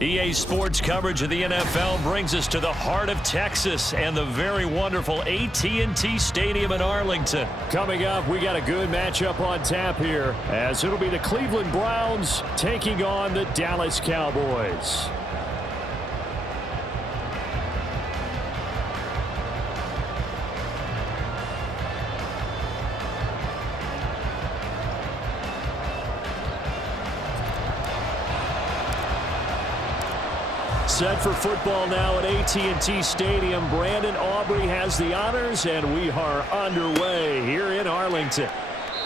EA Sports coverage of the NFL brings us to the heart of Texas and the very wonderful AT&T Stadium in Arlington. Coming up, we got a good matchup on tap here, as it'll be the Cleveland Browns taking on the Dallas Cowboys. Set for football now at AT&T Stadium. Brandon Aubrey has the honors, and we are underway here in Arlington.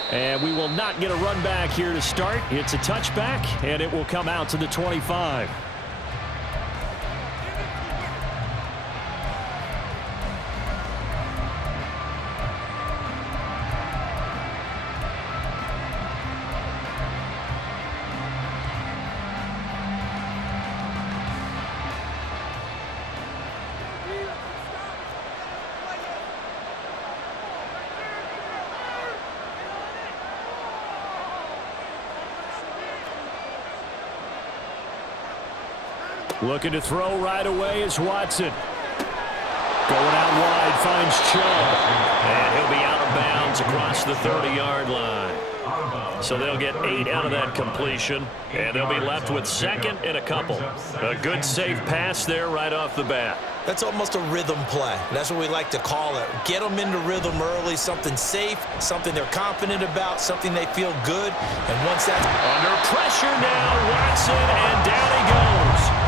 And we will not get a run back here to start. It's a touchback, and it will come out to the 25. Looking to throw right away is Watson. Going out wide, finds Chubb. And he'll be out of bounds across the 30-yard line. So they'll get 8 out of that completion, and they'll be left with second and a couple. A good, safe pass there right off the bat. That's almost a rhythm play. That's what we like to call it. Get them into rhythm early, something safe, something they're confident about, something they feel good. And once that's under pressure now, Watson, and down he goes.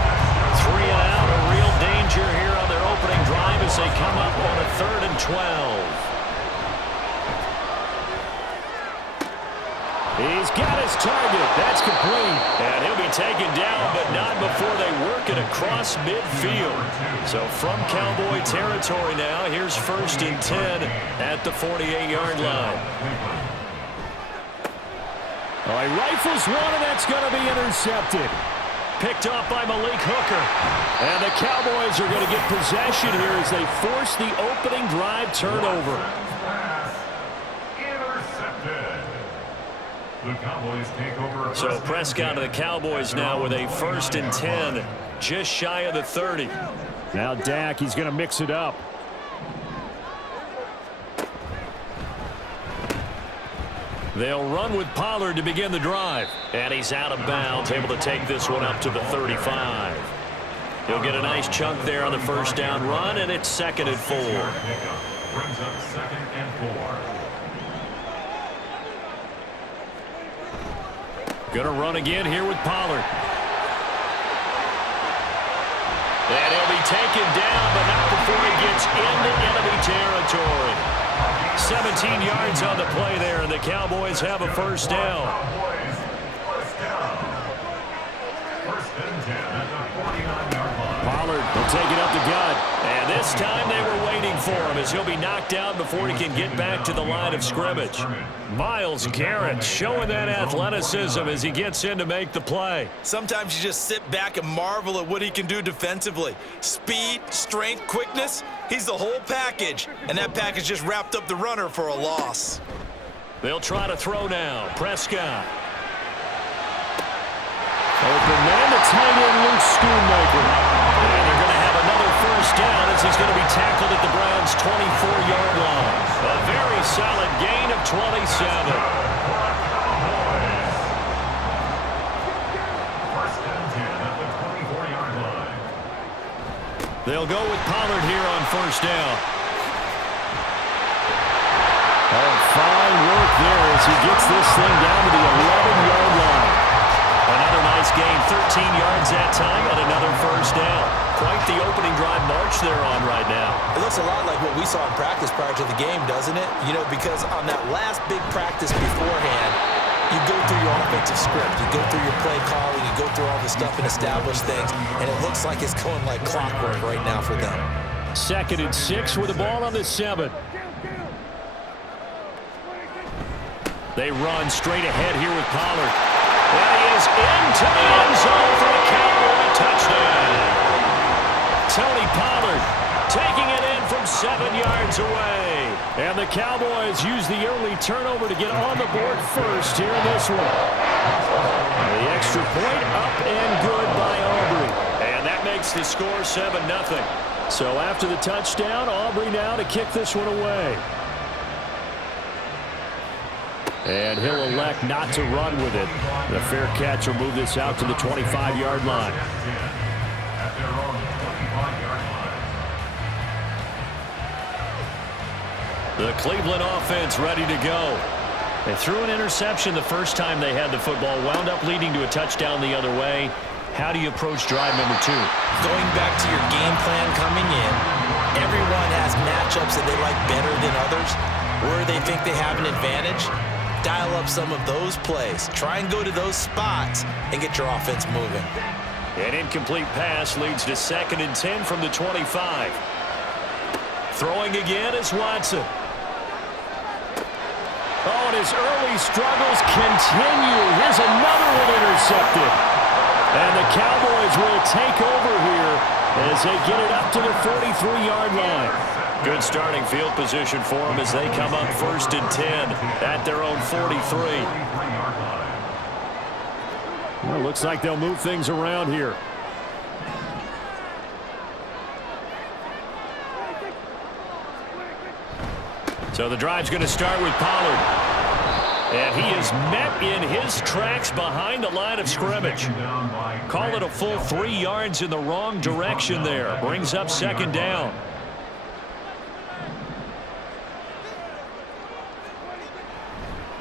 3 and out, a real danger here on their opening drive as they come up on a 3rd and 12. He's got his target. That's complete. And he'll be taken down, but not before they work it across midfield. So from Cowboy territory now, here's 1st and 10 at the 48-yard line. All right, rifles one, and that's going to be intercepted. Picked off by Malik Hooker. And the Cowboys are going to get possession here as they force the opening drive turnover. So Prescott of the Cowboys now with a 1st and 10, just shy of the 30. Now Dak, he's going to mix it up. They'll run with Pollard to begin the drive. And he's out of bounds, able to take this one up to the 35. He'll get a nice chunk there on the 1st down run, and it's 2nd and 4. Brings up 2nd and 4. Going to run again here with Pollard. And he'll be taken down, but not before he gets into enemy territory. 17 yards on the play there, and the Cowboys have a 1st down. Pollard will take it up the gut. And this time they were waiting for him as he'll be knocked down before he can get back to the line of scrimmage. Myles Garrett showing that athleticism as he gets in to make the play. Sometimes you just sit back and marvel at what he can do defensively. Speed, strength, quickness, he's the whole package. And that package just wrapped up the runner for a loss. They'll try to throw now. Prescott. Open man, the tight end, Luke Schoonmaker. And they're going to have another 1st down as he's going to be tackled at the Browns' 24-yard line. A very solid gain of 27. They'll go with Pollard here on 1st down. Oh, fine work there as he gets this thing down to the 11-yard line. Another nice gain, 13 yards that time, and another 1st down. Quite the opening drive march they're on right now. It looks a lot like what we saw in practice prior to the game, doesn't it? You know, because on that last big practice beforehand, you go through your offensive script, you go through your play calling, you go through all the stuff and establish things, and it looks like it's going like clockwork right now for them. 2nd and 6 with the ball on the 7. They run straight ahead here with Pollard. And he is into the end zone for a Cowboy touchdown. Tony Pollard taking it in from 7 yards away. And the Cowboys use the early turnover to get on the board first here in this one. The extra point up and good by Aubrey. It's the score 7-0. So after the touchdown, Aubrey now to kick this one away. And he'll elect not to run with it. The fair catch will move this out to the 25-yard line. The Cleveland offense ready to go. They threw an interception the first time they had the football, wound up leading to a touchdown the other way. How do you approach drive number 2? Going back to your game plan coming in, everyone has matchups that they like better than others, where they think they have an advantage. Dial up some of those plays. Try and go to those spots and get your offense moving. An incomplete pass leads to 2nd and 10 from the 25. Throwing again is Watson. Oh, and his early struggles continue. Here's another one intercepted. And the Cowboys will take over here as they get it up to the 43-yard line. Good starting field position for them as they come up 1st and 10 at their own 43. Well, looks like they'll move things around here. So the drive's going to start with Pollard. And he is met in his tracks behind the line of scrimmage. Call it a full 3 yards in the wrong direction there. Brings up 2nd down.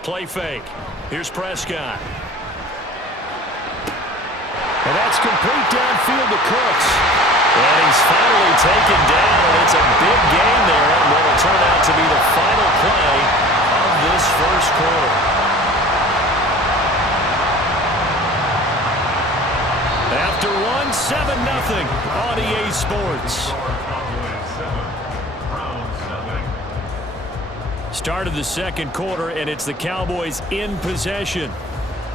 Play fake. Here's Prescott. And that's complete downfield to Cooks. And he's finally taken down, and it's a big gain there, and what will turn out to be the final play of this first quarter. After one, 7-0 on EA Sports. Start of the second quarter, and it's the Cowboys in possession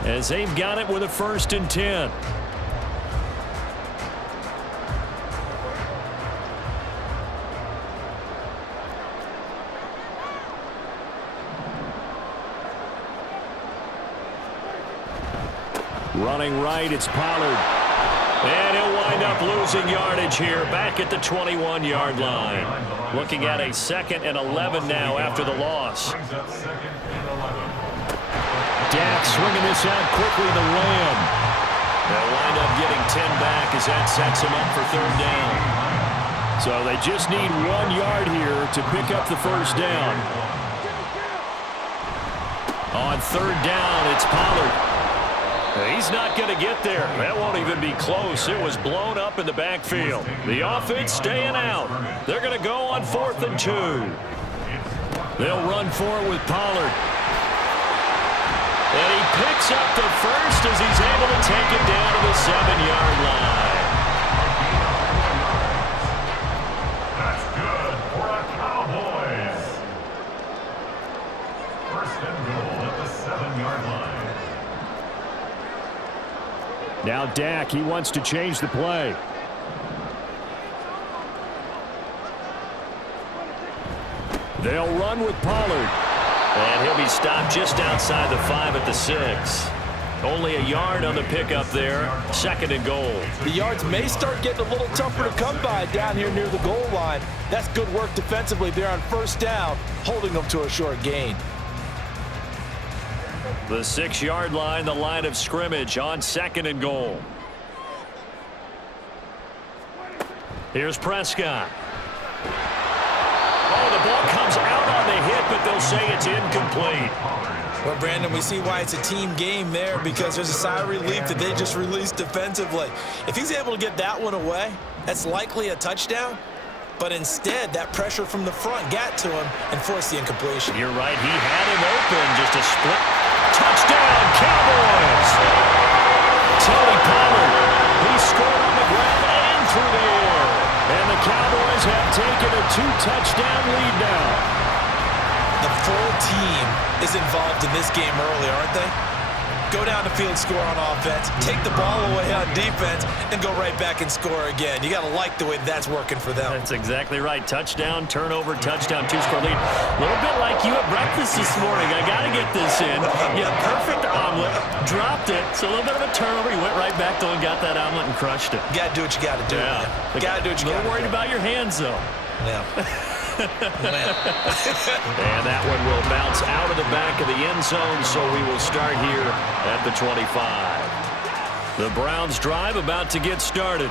as they've got it with a 1st and 10. Running right, it's Pollard. And he'll wind up losing yardage here back at the 21-yard line. Looking at a 2nd and 11 now after the loss. Dak swinging this out quickly to Lamb. They'll wind up getting 10 back as that sets him up for 3rd down. So they just need 1 yard here to pick up the 1st down. On 3rd down, it's Pollard. He's not going to get there. That won't even be close. It was blown up in the backfield. The offense staying out. They're going to go on 4th and 2. They'll run for it with Pollard. And he picks up the 1st as he's able to take it down to the 7-yard line. That's good for the Cowboys. 1st and goal at the 7-yard line. Now Dak, he wants to change the play. They'll run with Pollard. And he'll be stopped just outside the 5 at the 6. Only a yard on the pickup there. 2nd and goal. The yards may start getting a little tougher to come by down here near the goal line. That's good work defensively there on 1st down, holding them to a short gain. The 6-yard line, the line of scrimmage on 2nd and goal. Here's Prescott. Oh, the ball comes out on the hit, but they'll say it's incomplete. Well, Brandon, we see why it's a team game there, because there's a sigh of relief that they just released defensively. If he's able to get that one away, that's likely a touchdown. But instead, that pressure from the front got to him and forced the incompletion. You're right. He had him open. Just a split. Touchdown, Cowboys! Tony Pollard. He scored on the ground and through the air. And the Cowboys have taken a 2-touchdown lead now. The full team is involved in this game early, aren't they? go down the field, score on offense, take the ball away on defense, and go right back and score again. You got to like the way that's working for them. That's exactly right. Touchdown, turnover, touchdown, two-score lead. A little bit like you at breakfast this morning. I got to get this in. Yeah, perfect omelet. Dropped it. So a little bit of a turnover. You went right back, though, and got that omelet and crushed it. You got to do what you got to do. Yeah. Got to do what you got to do. A little worried about your hands, though. Yeah. And that one will bounce out of the back of the end zone, so we will start here at the 25. The Browns drive about to get started.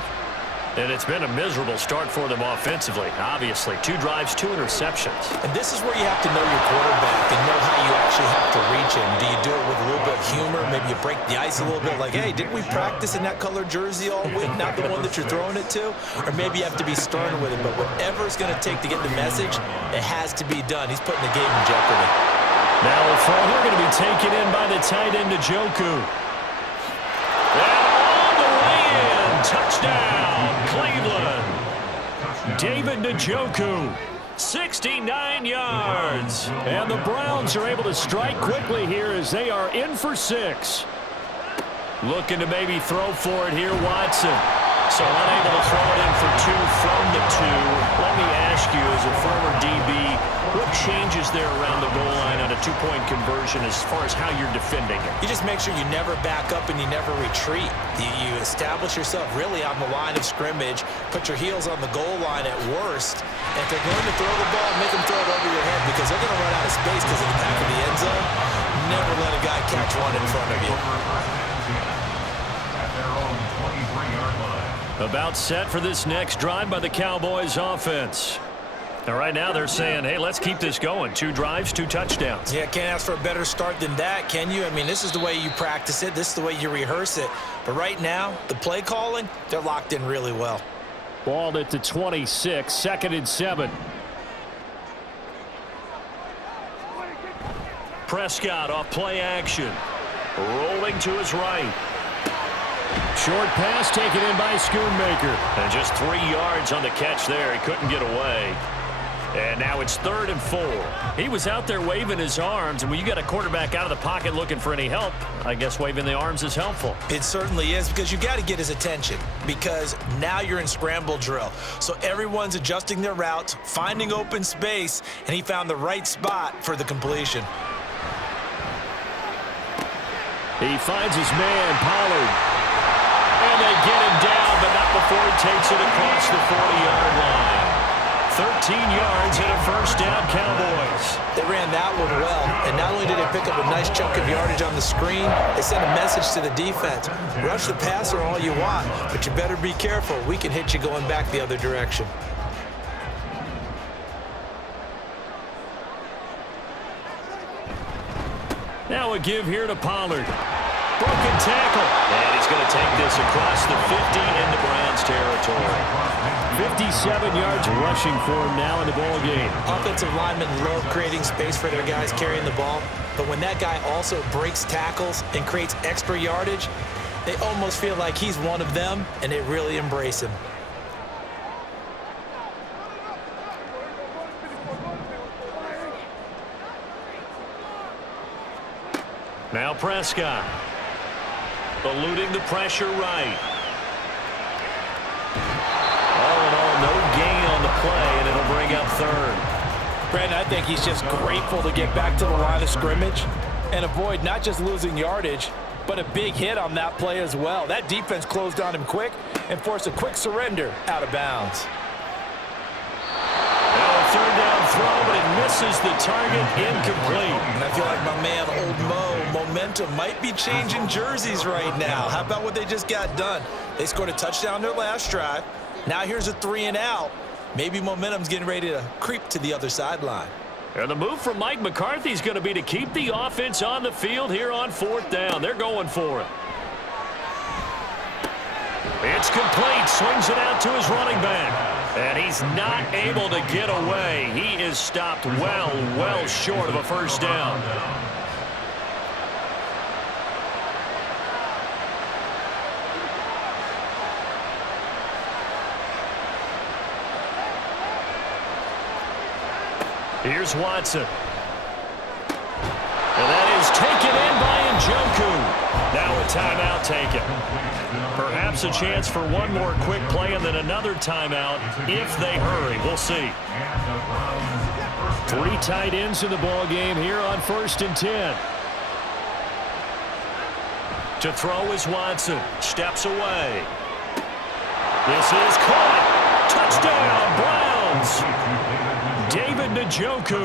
And it's been a miserable start for them offensively, obviously. 2 drives, 2 interceptions. And this is where you have to know your quarterback and know how you actually have to reach him. Do you do it with a little bit of humor? Maybe you break the ice a little bit like, hey, didn't we practice in that colored jersey all week, not the one that you're throwing it to? Or maybe you have to be stern with it. But whatever it's going to take to get the message, it has to be done. He's putting the game in jeopardy. Now a throw here going to be taken in by the tight end, Njoku. And all the way in. Touchdown, Cleveland. David Njoku, 69 yards. And the Browns are able to strike quickly here as they are in for 6. Looking to maybe throw for it here, Watson. So unable to throw it in for 2 from the 2. Let me ask you, as a former DB, what changes there around the goal line on a 2-point conversion as far as how you're defending it? You just make sure you never back up and you never retreat. You establish yourself really on the line of scrimmage, put your heels on the goal line at worst. And if they're going to throw the ball, make them throw it over your head because they're going to run out of space because of the back of the end zone. Never let a guy catch one in front of you. At their own 23-yard line. About set for this next drive by the Cowboys offense. And right now they're saying, hey, let's keep this going. 2 drives, 2 touchdowns. Yeah, can't ask for a better start than that, can you? I mean, this is the way you practice it. This is the way you rehearse it. But right now, the play calling, they're locked in really well. Ball at the 26, 2nd and 7. Prescott off play action. Rolling to his right. Short pass taken in by Schoonmaker. And just 3 yards on the catch there. He couldn't get away. And now it's 3rd and 4. He was out there waving his arms, and when you got a quarterback out of the pocket looking for any help, I guess waving the arms is helpful. It certainly is, because you got to get his attention, because now you're in scramble drill. So everyone's adjusting their routes, finding open space, and he found the right spot for the completion. He finds his man, Pollard. And they get him down, but not before he takes it across the 40-yard line. 13 yards and a first down, Cowboys. They ran that one well, and not only did they pick up a nice chunk of yardage on the screen, they sent a message to the defense. Rush the passer all you want, but you better be careful. We can hit you going back the other direction. Now a give here to Pollard. Broken tackle. And he's going to take this across the 50 into Browns territory. 57 yards rushing for him now in the ball game. Offensive linemen love creating space for their guys carrying the ball, but when that guy also breaks tackles and creates extra yardage, they almost feel like he's one of them, and they really embrace him. Now Prescott. Eluding the pressure right. All in all, no gain on the play, and it'll bring up 3rd. Brandon, I think he's just grateful to get back to the line of scrimmage and avoid not just losing yardage, but a big hit on that play as well. That defense closed on him quick and forced a quick surrender out of bounds. Now a 3rd down throw, but it misses the target, incomplete. And I feel like my man, Old Mo, momentum might be changing jerseys right now. How about what they just got done? They scored a touchdown their last drive. Now here's a 3 and out. Maybe momentum's getting ready to creep to the other sideline. And the move from Mike McCarthy is going to be to keep the offense on the field here on 4th down. They're going for it. It's complete. Swings it out to his running back. And he's not able to get away. He is stopped well short of a first down. Here's Watson. And that is taken in by Njoku. timeout taken. Perhaps a chance for one more quick play and then another timeout if they hurry. We'll see. 3 tight ends in the ball game here on 1st and 10. To throw is Watson. Steps away. This is caught. Touchdown, Browns. David Njoku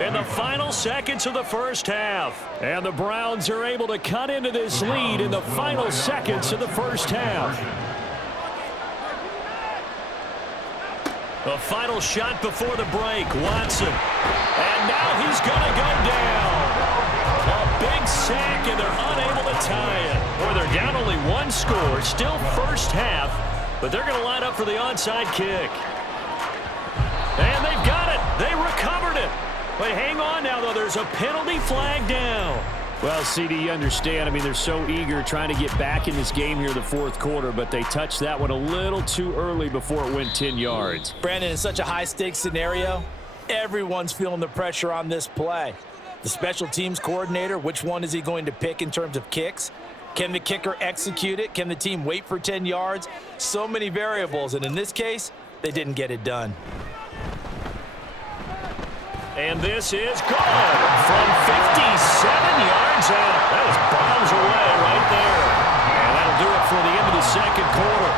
in the final seconds of the first half. And the Browns are able to cut into this lead in the final seconds of the first half. The final shot before the break, Watson. And now he's going to go down. A big sack, and they're unable to tie it. Or they're down only 1 score, still first half, but they're going to line up for the onside kick. And they've got it. They recovered it. But hang on now, though. There's a penalty flag down. Well, CD, you understand. I mean, they're so eager trying to get back in this game here in the 4th quarter, but they touched that one a little too early before it went 10 yards. Brandon, in such a high-stakes scenario, everyone's feeling the pressure on this play. The special teams coordinator, which one is he going to pick in terms of kicks? Can the kicker execute it? Can the team wait for 10 yards? So many variables, and in this case, they didn't get it done. And this is good from 57 yards out. That was bombs away right there. And that'll do it for the end of the 2nd quarter.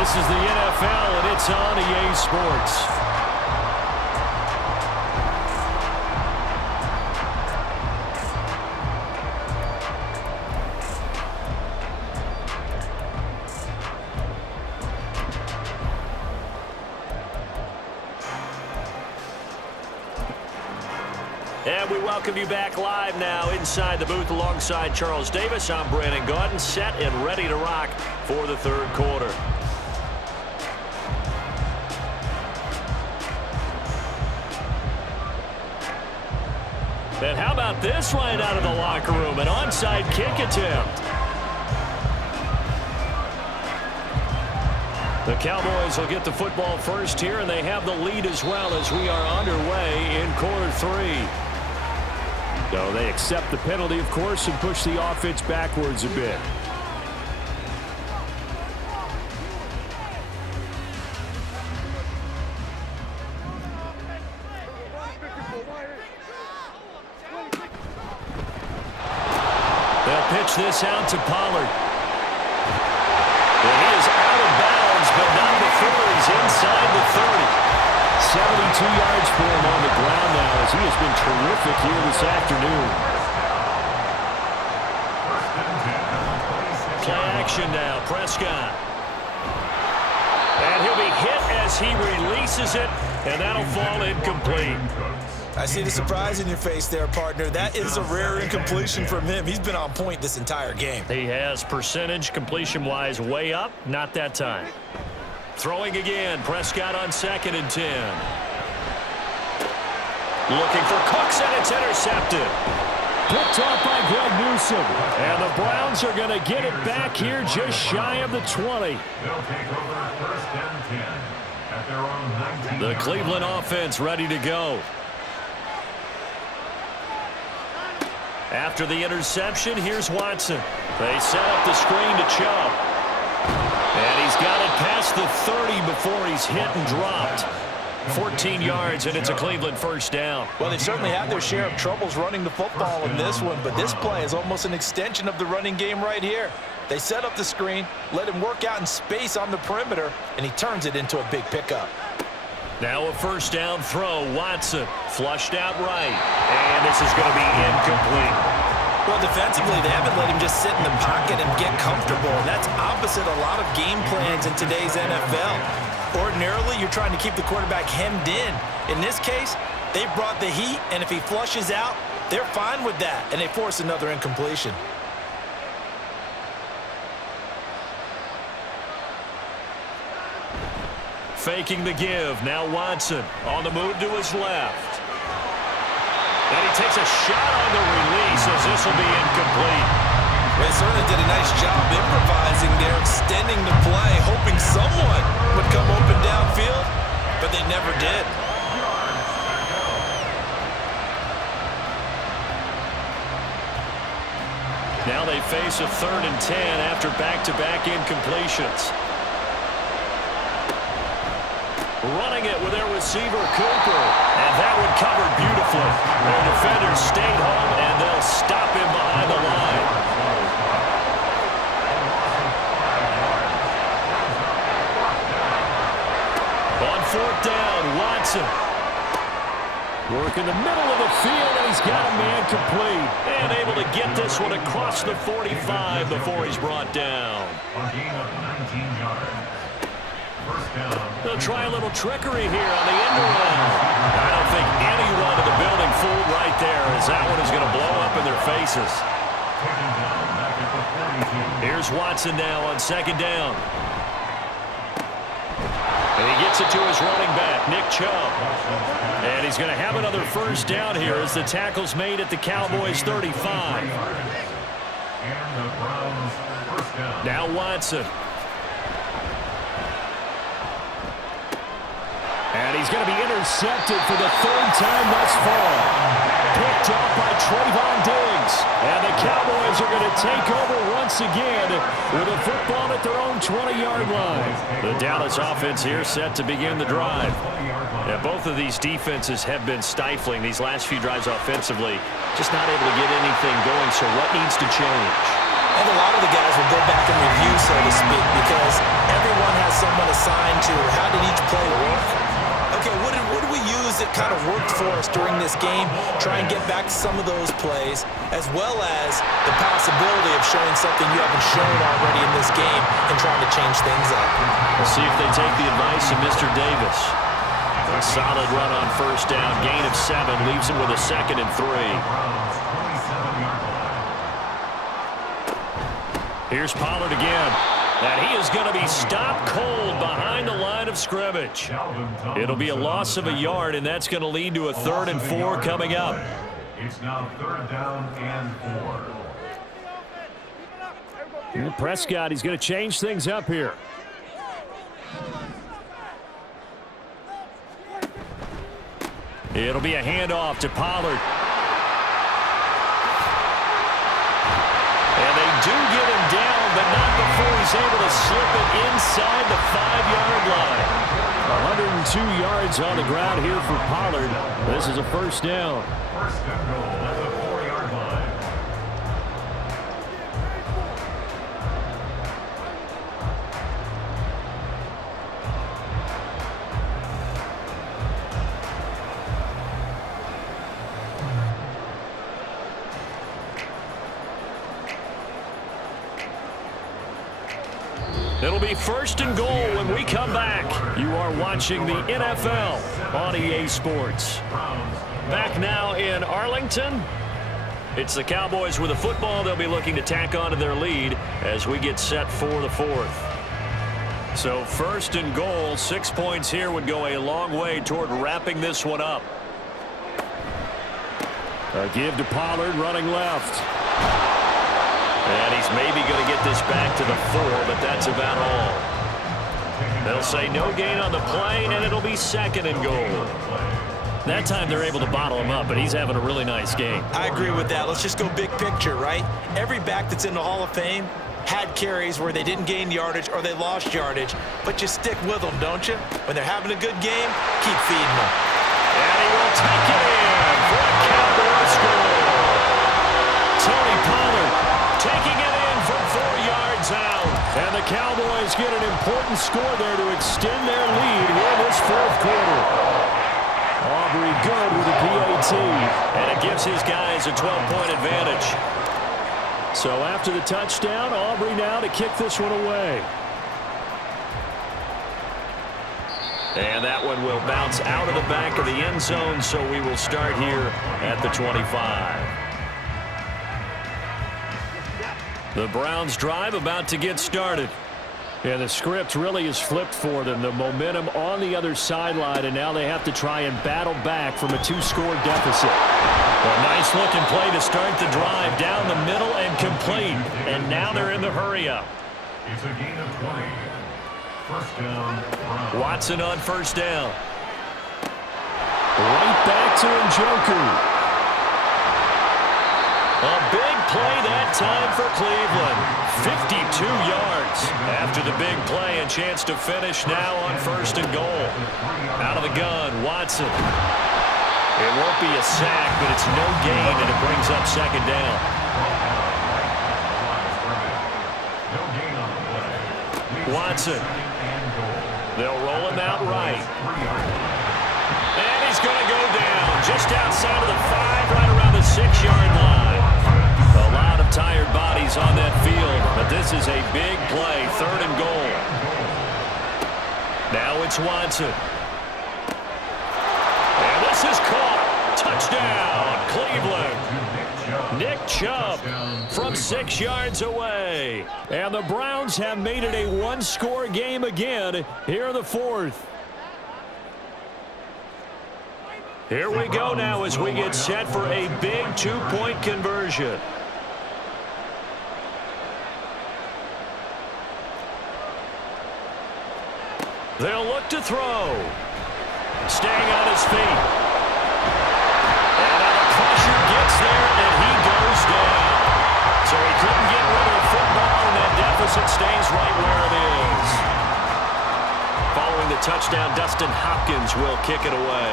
This is the NFL, and it's on EA Sports. And we welcome you back live now inside the booth alongside Charles Davis. I'm Brandon Gaudin, set and ready to rock for the 3rd quarter. And how about this right out of the locker room? An onside kick attempt. The Cowboys will get the football first here, and they have the lead as well as we are underway in quarter 3. So they accept the penalty, of course, and push the offense backwards a bit. They'll pitch this out to Pollard. And he is out of bounds, but not before he's inside the 30. 72 yards for him on the ground now as he has been terrific here this afternoon. Play action now, Prescott. And he'll be hit as he releases it, and that'll fall incomplete. I see the surprise in your face there, partner. That is a rare incompletion from him. He's been on point this entire game. He has percentage completion-wise way up, not that time. Throwing again, Prescott on 2nd and 10. Looking for Cooks, and it's intercepted. Picked off by Greg Newsome. And the Browns are going to get it back here just shy of the 20. They'll take over 1st and 10 at their own 19. The Cleveland offense ready to go. After the interception, here's Watson. They set up the screen to Chubb. And he's got it past the 30 before he's hit and dropped. 14 yards, and it's a Cleveland first down. Well, they certainly had their share of troubles running the football in this one, but this play is almost an extension of the running game right here. They set up the screen, let him work out in space on the perimeter, and he turns it into a big pickup. Now a first down throw. Watson flushed out right, and this is going to be incomplete. Well, defensively, they haven't let him just sit in the pocket and get comfortable. That's opposite a lot of game plans in today's NFL. Ordinarily, you're trying to keep the quarterback hemmed in. In this case, they brought the heat, and if he flushes out, they're fine with that, and they force another incompletion. Faking the give. Now Watson on the move to his left. And he takes a shot on the release as this will be incomplete. They certainly did a nice job improvising there, extending the play, hoping someone would come open downfield, but they never did. Now they face a 3rd and 10 after back-to-back incompletions. Running it with their receiver, Cooper. And that one covered beautifully. Their defenders stayed home, and they'll stop him behind the line. On 4th down, Watson. Work in the middle of the field, and he's got a man complete. And able to get this one across the 45 before he's brought down. A gain of 19 yards. First down. They'll try a little trickery here on the end around. I don't think anyone in the building fooled right there, as that one is going to blow up in their faces. Taken down back at the 42. Here's Watson now on 2nd down. And he gets it to his running back, Nick Chubb. And he's going to have another first down here as the tackle's made at the Cowboys' 35. And the Browns first down. Now Watson. And he's going to be intercepted for the 3rd time thus far. Picked off by Trayvon Diggs. And the Cowboys are going to take over once again with a football at their own 20-yard line. The Dallas offense here set to begin the drive. Yeah, both of these defenses have been stifling these last few drives offensively. Just not able to get anything going, so what needs to change? And a lot of the guys will go back and review, so to speak, because everyone has someone assigned to how did each play work. Okay, what did we use that kind of worked for us during this game? Try and get back some of those plays, as well as the possibility of showing something you haven't shown already in this game and trying to change things up. We'll see if they take the advice of Mr. Davis. A solid run on 1st down, gain of 7, leaves him with a 2nd and 3. Browns 27-yard line. Here's Pollard again. And he is going to be stopped cold behind the line of scrimmage. It'll be a loss of a yard, and that's going to lead to a 3rd and 4 coming up. It's now 3rd down and 4. And Prescott, he's going to change things up here. It'll be a handoff to Pollard. And they do get him down, but not before he's able to slip it inside the 5-yard line. 102 yards on the ground here for Pollard. This is a first down. First and goal at the 4-yard line. It'll be 1st and goal when we come back. You are watching the NFL on EA Sports. Back now in Arlington. It's the Cowboys with the football. They'll be looking to tack on to their lead as we get set for the 4th. So 1st and goal, 6 points here would go a long way toward wrapping this one up. A give to Pollard running left. And he's maybe going to get this back to the 4, but that's about all. They'll say no gain on the play, and it'll be 2nd and goal. That time they're able to bottle him up, but he's having a really nice game. I agree with that. Let's just go big picture, right? Every back that's in the Hall of Fame had carries where they didn't gain yardage or they lost yardage, but you stick with them, don't you? When they're having a good game, keep feeding them. And he will take it in for a Cowboy score. Tony Pollard taking it in from 4 yards out. And the Cowboys get an important score there to extend their lead here in this 4th quarter. Aubrey good with a PAT. And it gives his guys a 12-point advantage. So after the touchdown, Aubrey now to kick this one away. And that one will bounce out of the back of the end zone, so we will start here at the 25. The Browns drive about to get started. And the script really is flipped for them. The momentum on the other sideline, and now they have to try and battle back from a 2-score deficit. A nice looking play to start the drive down the middle and complete. And now they're in the hurry-up. It's a gain of 20. First down, Browns. Watson on 1st down. Right back to Njoku. A big play that time for Cleveland. 52 yards after the big play, and chance to finish now on 1st and goal. Out of the gun, Watson. It won't be a sack, but it's no gain, and it brings up 2nd down. Watson. They'll roll him out right. And he's going to go down just outside of the 5, right around the 6-yard line. A lot of tired bodies on that field, but this is a big play, 3rd and goal. Now it's Watson. And this is caught. Touchdown, Cleveland. Nick Chubb from 6 yards away. And the Browns have made it a one-score game again here in the 4th. Here we go now as we get set for a big 2-point conversion. They'll look to throw. Staying on his feet. And now the pressure gets there, and he goes down. So he couldn't get rid of the football, and that deficit stays right where it is. Following the touchdown, Dustin Hopkins will kick it away.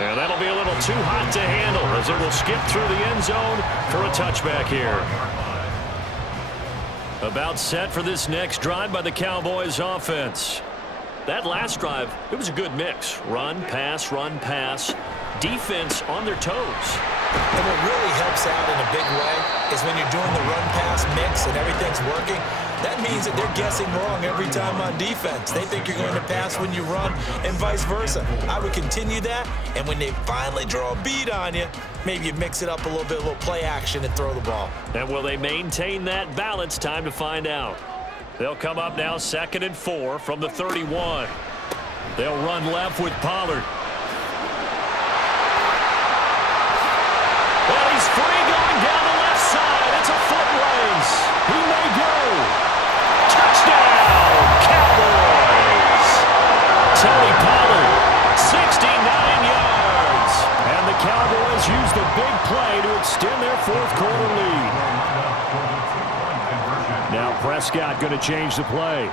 And that'll be a little too hot to handle as it will skip through the end zone for a touchback here. About set for this next drive by the Cowboys offense. That last drive, it was a good mix. Run, pass, defense on their toes. And what really helps out in a big way is when you're doing the run-pass mix and everything's working, that means that they're guessing wrong every time on defense. They think you're going to pass when you run and vice versa. I would continue that, and when they finally draw a beat on you, maybe you mix it up a little bit, a little play action and throw the ball. And will they maintain that balance? Time to find out. They'll come up now 2nd and 4 from the 31. They'll run left with Pollard. Well, he's free going down the left side. It's a foot race. He may go. Touchdown, Cowboys. Tony Pollard, 69 yards. And the Cowboys use the big play to extend their 4th quarter lead. Now Prescott going to change the play.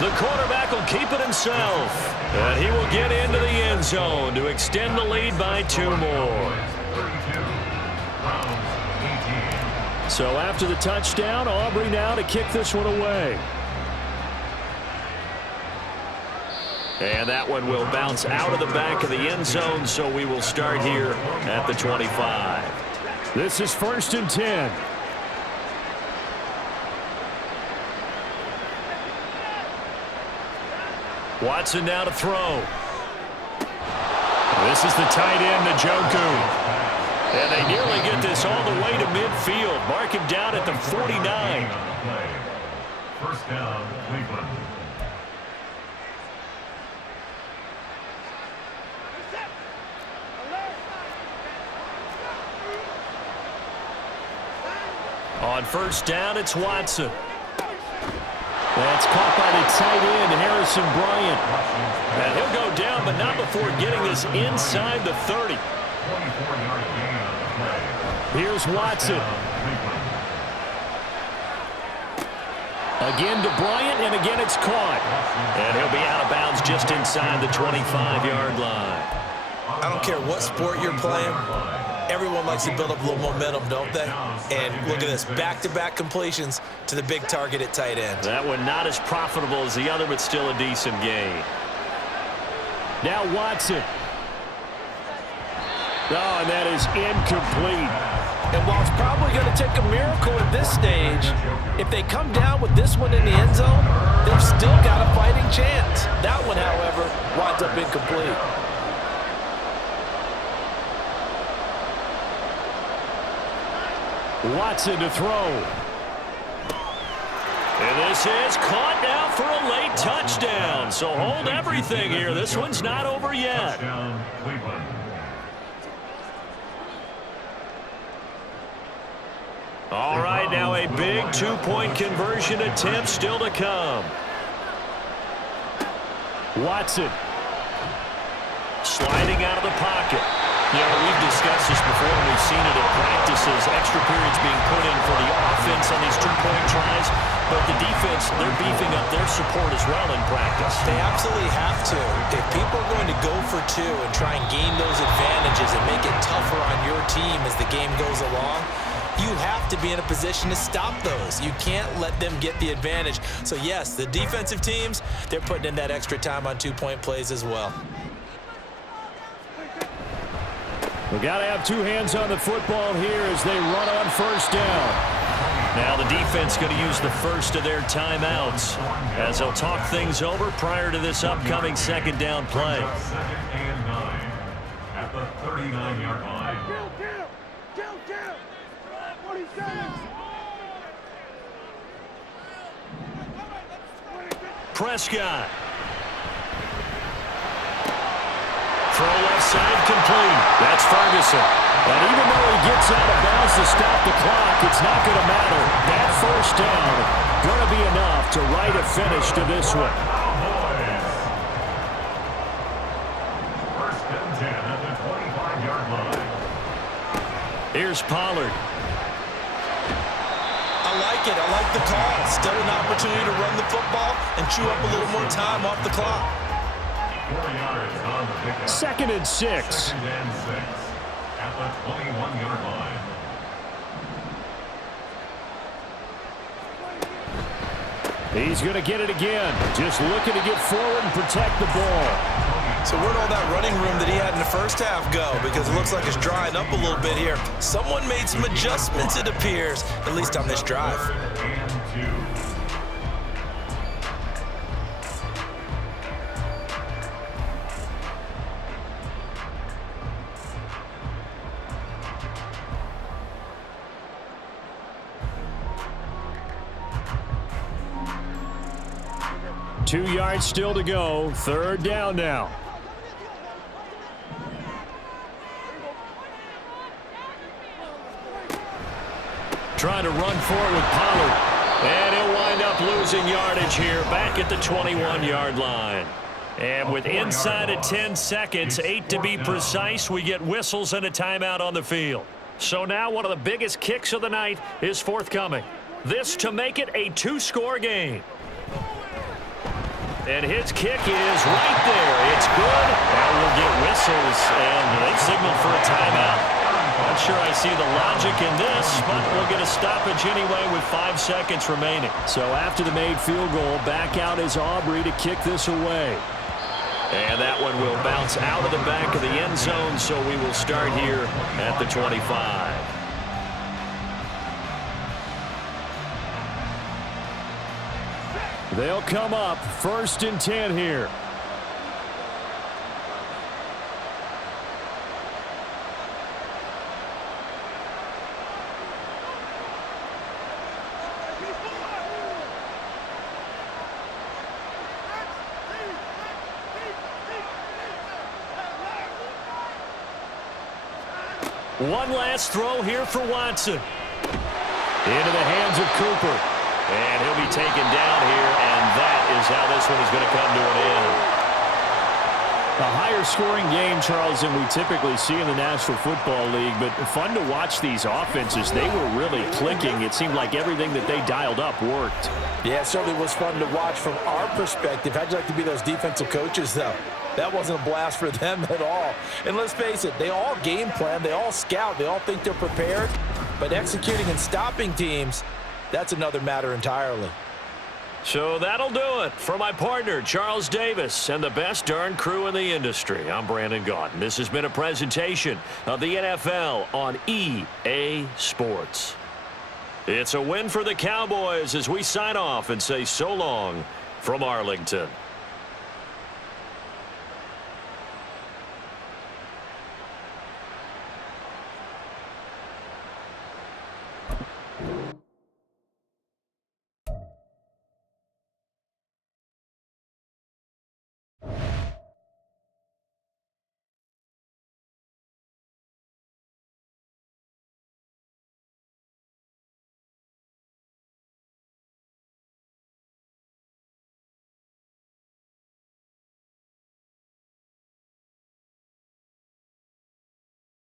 The quarterback will keep it himself. And he will get into the end zone to extend the lead by 2 more. So after the touchdown, Aubrey now to kick this one away. And that one will bounce out of the back of the end zone, so we will start here at the 25. This is 1st and 10. Watson now to throw. This is the tight end, Njoku. And they nearly get this all the way to midfield. Mark him down at the 49. 1st down, Cleveland. On 1st down, it's Watson. That's caught by the tight end, Harrison Bryant. And he'll go down, but not before getting this inside the 30. Here's Watson. Again to Bryant, and again it's caught. And he'll be out of bounds just inside the 25-yard line. I don't care what sport you're playing. Everyone likes to build up a little momentum, don't they? And look at this, back-to-back completions to the big target at tight end. That one not as profitable as the other, but still a decent gain. Now Watson. Oh, and that is incomplete. And while it's probably going to take a miracle at this stage, if they come down with this one in the end zone, they've still got a fighting chance. That one, however, winds up incomplete. Watson to throw. And this is caught now for a late touchdown. So hold everything here. This one's not over yet. Touchdown, Cleveland. All right, now a big 2-point conversion attempt still to come. Watson. Sliding out of the pocket. You know, we've discussed this before, and we've seen it at practices. Extra periods being put in for the offense on these two-point tries. But the defense, they're beefing up their support as well in practice. They absolutely have to. If people are going to go for two and try and gain those advantages and make it tougher on your team as the game goes along, you have to be in a position to stop those. You can't let them get the advantage. So, yes, the defensive teams, they're putting in that extra time on two-point plays as well. We've got to have two hands on the football here as they run on first down. Now the defense going to use the first of their timeouts as they'll talk things over prior to this upcoming second down play. Second and 9 at the 39-yard line. Prescott. Throw left side complete. That's Ferguson. And even though he gets out of bounds to stop the clock, it's not going to matter. That first down going to be enough to write a finish to this one. First and 10 at the 25-yard line. Here's Pollard. I like it. I like the call. Still an opportunity to run the football and chew up a little more time off the clock. 4 yards on the pickup. Second and 6. Second and 6 at the 21-yard line. He's going to get it again. Just looking to get forward and protect the ball. So where'd all that running room that he had in the first half go? Because it looks like it's drying up a little bit here. Someone made some adjustments, it appears, at least on this drive. And 2. Two yards still to go. Third down now. Trying to run forward with Pollard. And he'll wind up losing yardage here back at the 21-yard line. And with inside of 10 seconds, 8 to be precise, we get whistles and a timeout on the field. So now one of the biggest kicks of the night is forthcoming. This to make it a two-score game. And his kick is right there. It's good. And we'll get whistles, and they've signaled for a timeout. Not sure I see the logic in this, but we'll get a stoppage anyway with 5 seconds remaining. So after the made field goal, back out is Aubrey to kick this away. And that one will bounce out of the back of the end zone, so we will start here at the 25. They'll come up first and 10 here. One last throw here for Watson. Into the hands of Cooper. And he'll be taken down here, and that is how this one is going to come to an end. A higher scoring game, Charles, than we typically see in the National Football League, but fun to watch these offenses. They were really clicking. It seemed like everything that they dialed up worked. Yeah, it certainly was fun to watch from our perspective. How'd you like to be those defensive coaches, though? That wasn't a blast for them at all. And let's face it, they all game plan, they all scout, they all think they're prepared, but executing and stopping teams, that's another matter entirely. So that'll do it for my partner, Charles Davis, and the best darn crew in the industry. I'm Brandon Gaudin. This has been a presentation of the NFL on EA Sports. It's a win for the Cowboys as we sign off and say so long from Arlington.